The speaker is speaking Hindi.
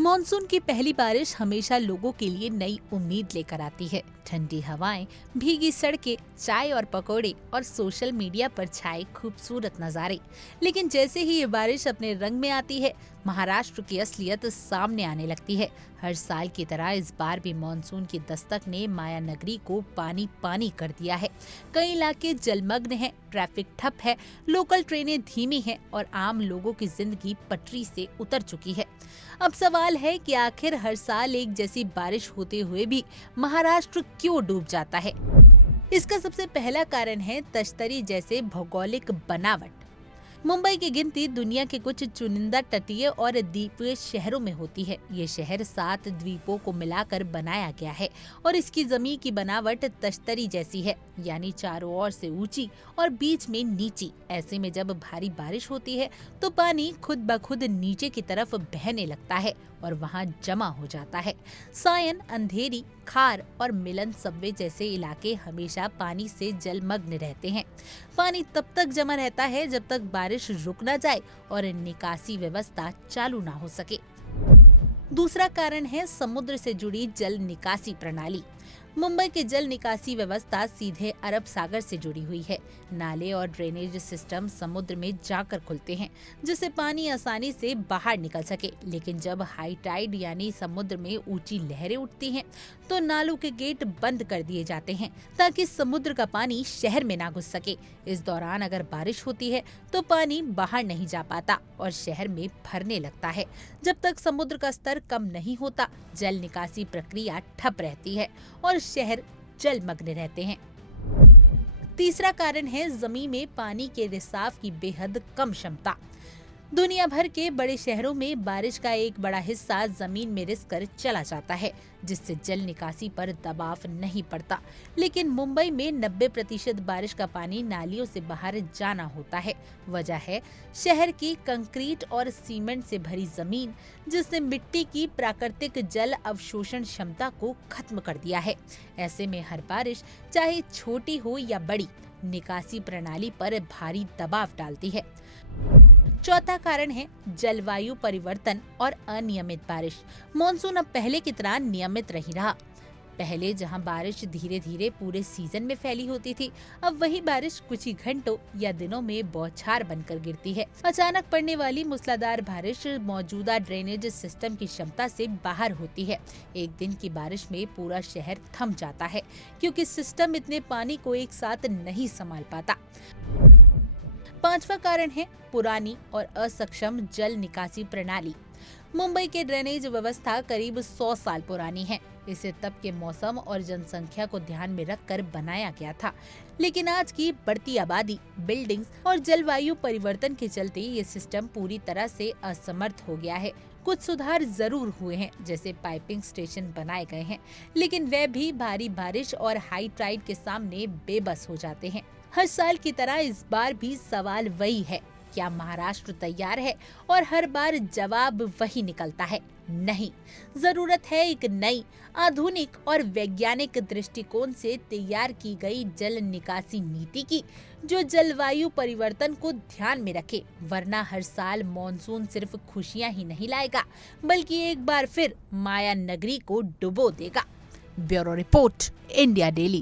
मॉनसून की पहली बारिश हमेशा लोगों के लिए नई उम्मीद लेकर आती है। ठंडी हवाएं, भीगी सड़कें, चाय और पकौड़े और सोशल मीडिया पर छाए खूबसूरत नज़ारे। लेकिन जैसे ही ये बारिश अपने रंग में आती है, महाराष्ट्र की असलियत सामने आने लगती है। हर साल की तरह इस बार भी मॉनसून की दस्तक ने माया नगरी को पानी पानी कर दिया है। कई इलाके जलमग्न हैं, ट्रैफिक ठप है, लोकल ट्रेनें धीमी हैं और आम लोगों की जिंदगी पटरी से उतर चुकी है। अब सवाल है कि आखिर हर साल एक जैसी बारिश होते हुए भी महाराष्ट्र क्यों डूब जाता है? इसका सबसे पहला कारण है तश्तरी जैसे भौगोलिक बनावट। मुंबई की गिनती दुनिया के कुछ चुनिंदा तटीय और द्वीपीय शहरों में होती है। ये शहर 7 द्वीपों को मिलाकर बनाया गया है और इसकी जमीन की बनावट तश्तरी जैसी है, यानी चारों ओर से ऊंची और बीच में नीची। ऐसे में जब भारी बारिश होती है तो पानी खुद ब खुद नीचे की तरफ बहने लगता है और वहाँ जमा हो जाता है। सायन, अंधेरी, खार और मिलन सबवे जैसे इलाके हमेशा पानी से जलमग्न रहते हैं। पानी तब तक जमा रहता है जब तक बारिश रुक न जाए और निकासी व्यवस्था चालू ना हो सके। दूसरा कारण है समुद्र से जुड़ी जल निकासी प्रणाली। मुंबई के जल निकासी व्यवस्था सीधे अरब सागर से जुड़ी हुई है। नाले और ड्रेनेज सिस्टम समुद्र में जाकर खुलते हैं, जिससे पानी आसानी से बाहर निकल सके। लेकिन जब हाई टाइड यानी समुद्र में ऊंची लहरें उठती हैं, तो नालों के गेट बंद कर दिए जाते हैं ताकि समुद्र का पानी शहर में ना घुस सके। इस दौरान अगर बारिश होती है तो पानी बाहर नहीं जा पाता और शहर में भरने लगता है। जब तक समुद्र का स्तर कम नहीं होता, जल निकासी प्रक्रिया ठप रहती है और शहर जलमग्न रहते हैं। तीसरा कारण है जमीन में पानी के रिसाव की बेहद कम क्षमता। दुनिया भर के बड़े शहरों में बारिश का एक बड़ा हिस्सा जमीन में रिस कर चला जाता है, जिससे जल निकासी पर दबाव नहीं पड़ता। लेकिन मुंबई में 90% बारिश का पानी नालियों से बाहर जाना होता है। वजह है शहर की कंक्रीट और सीमेंट से भरी जमीन, जिसने मिट्टी की प्राकृतिक जल अवशोषण क्षमता को खत्म कर दिया है। ऐसे में हर बारिश, चाहे छोटी हो या बड़ी, निकासी प्रणाली पर भारी दबाव डालती है। चौथा कारण है जलवायु परिवर्तन और अनियमित बारिश। मॉनसून अब पहले की तरह नियमित नहीं रहा। पहले जहां बारिश धीरे धीरे पूरे सीजन में फैली होती थी, अब वही बारिश कुछ ही घंटों या दिनों में बौछार बनकर गिरती है। अचानक पड़ने वाली मूसलाधार बारिश मौजूदा ड्रेनेज सिस्टम की क्षमता से बाहर होती है। एक दिन की बारिश में पूरा शहर थम जाता है, क्योंकि सिस्टम इतने पानी को एक साथ नहीं संभाल पाता। पांचवा कारण है पुरानी और असक्षम जल निकासी प्रणाली। मुंबई के ड्रेनेज व्यवस्था करीब 100 साल पुरानी है। इसे तब के मौसम और जनसंख्या को ध्यान में रखकर बनाया गया था। लेकिन आज की बढ़ती आबादी, बिल्डिंग्स और जलवायु परिवर्तन के चलते ये सिस्टम पूरी तरह से असमर्थ हो गया है। कुछ सुधार जरूर हुए हैं, जैसे पाइपिंग स्टेशन बनाए गए हैं, लेकिन वे भी भारी बारिश और हाई टाइड के सामने बेबस हो जाते हैं। हर साल की तरह इस बार भी सवाल वही है, क्या महाराष्ट्र तैयार है? और हर बार जवाब वही निकलता है, नहीं। जरूरत है एक नई, आधुनिक और वैज्ञानिक दृष्टिकोण से तैयार की गई जल निकासी नीति की, जो जलवायु परिवर्तन को ध्यान में रखे। वरना हर साल मॉनसून सिर्फ खुशियां ही नहीं लाएगा, बल्कि एक बार फिर माया नगरी को डुबो देगा। Bureau report, India daily.